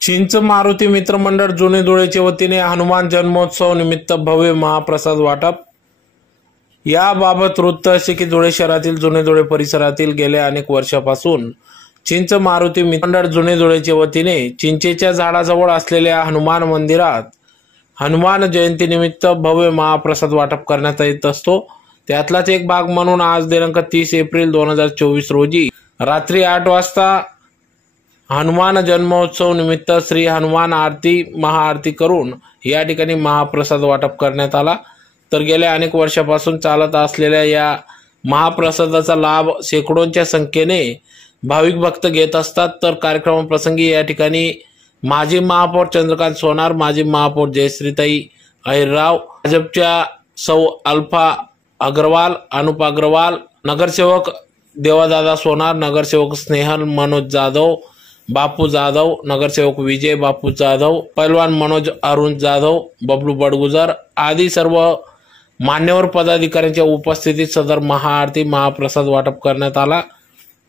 चिंच मारुती मित्रमंडळ जुने धुळेच्या वतीने हनुमान जन्मोत्सव निमित्त भव्य महाप्रसाद वाटप। याबाबत वृत्त असे की धुळे शहरातील जुने धुळे परिसरातील गेल्या अनेक वर्षापासून चिंच मारुती मित्रमंडळ जुने धुळेच्या वतीने चिंचेच्या झाडाजवळ असलेल्या हनुमान मंदिरात हनुमान जयंतीनिमित्त भव्य महाप्रसाद वाटप करण्यात येत असतो। त्यातलाच एक भाग म्हणून आज दिनांक 30 एप्रिल 2024 रोजी रात्री 8 वाजता हनुमान जन्मोत्सव निमित्त श्री हनुमान आरती महाआरती करून या ठिकाणी महाप्रसाद वाटप करण्यात आला। तर गेल्या अनेक वर्षापासून चालत असलेल्या या महाप्रसादाचा लाभ शेकडोंच्या संख्येने भाविक भक्त घेत असतात। तर कार्यक्रमाप्रसंगी या ठिकाणी माजी महापौर चंद्रकांत सोनार, माजी महापौर जयश्रीताई अहिरराव, भाजपच्या सौ अल्फा अग्रवाल, अनुप अग्रवाल, नगरसेवक देवादादा सोनार, नगरसेवक स्नेहल मनोज जाधव, बापू जाधव, नगरसेवक विजय बापू जाधव, पैलवान मनोज अरुण जाधव, बबलू बडगुजर आदी सर्व मान्यवर पदाधिकाऱ्यांच्या उपस्थितीत सदर महाआरती महाप्रसाद वाटप करण्यात आला।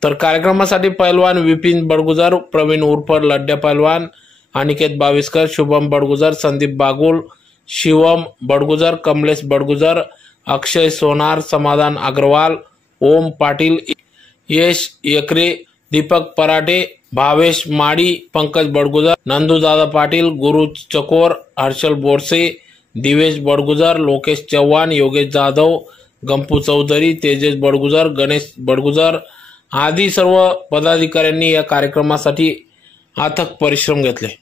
तर कार्यक्रमासाठी पैलवान विपिन बडगुजर, प्रवीण उर्फ लड्ड्या पैलवान, अनिकेत बाविस्कर, शुभम बडगुजर, संदीप बागुल, शिवम बडगुजर, कमलेश बडगुजर, अक्षय सोनार, समाधान अग्रवाल, ओम पाटील, यश यकरे, दीपक पराटे, भावेश माडी, पंकज बडगुजर, नंदूदादा पाटील, गुरु चकोर, हर्षल बोरसे, दिवेश बडगुजर, लोकेश चव्हाण, योगेश जाधव, गंपू चौधरी, तेजेश बडगुजर, गणेश बडगुजर आदी सर्व पदाधिकाऱ्यांनी या कार्यक्रमासाठी अथक परिश्रम घेतले।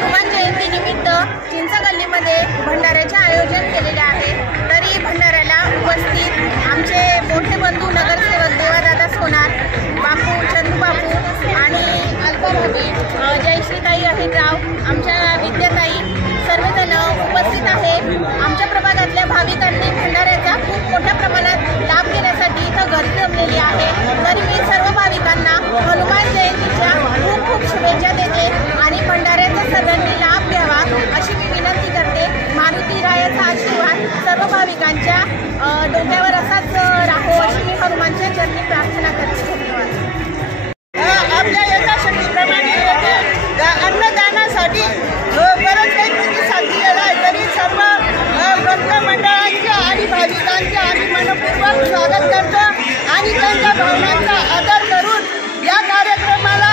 हनुमान जयंती निमित्त चिंचगल्लीमध्ये भंडाऱ्याचे आयोजन केलेले आहे। तरी भंडाऱ्याला उपस्थित आमचे मोठे बंधू नगरसेवक देवादादा सोनार, बापू चंदू बापू आणि अल्पभावी जयश्रीताई अहिरराव, आमच्या विद्याताई सर्वजण उपस्थित आहे। आमच्या प्रभागातल्या भाविकांनी भंडाऱ्याचा खूप मोठ्या प्रमाणात लाभ घेण्यासाठी इथं गर्दी जमलेली आहे। तरी मी सर्व भाविकांना हनुमान जयंतीच्या खूप खूप शुभेच्छा देते आणि भंडाऱ्याचा सर्वांनी लाभ घ्यावा अशी मी विनंती करते। मारुती रायाचा आशीर्वाद सर्व भाविकांच्या डोक्यावर असाच राहो अशी मी हनुमानच्या चरणी प्रार्थना करते। धन्यवाद। आपल्या यथाशक्तीप्रमाणे अन्नदानासाठी बरंच काही प्रतिसाद दिलेला आहे। तरी सर्व भक्त मंडळांचे आणि भाविकांचे आम्ही मनपूर्वक स्वागत करतो आणि त्यांच्या भावनांचा आदर करून या कार्यक्रमाला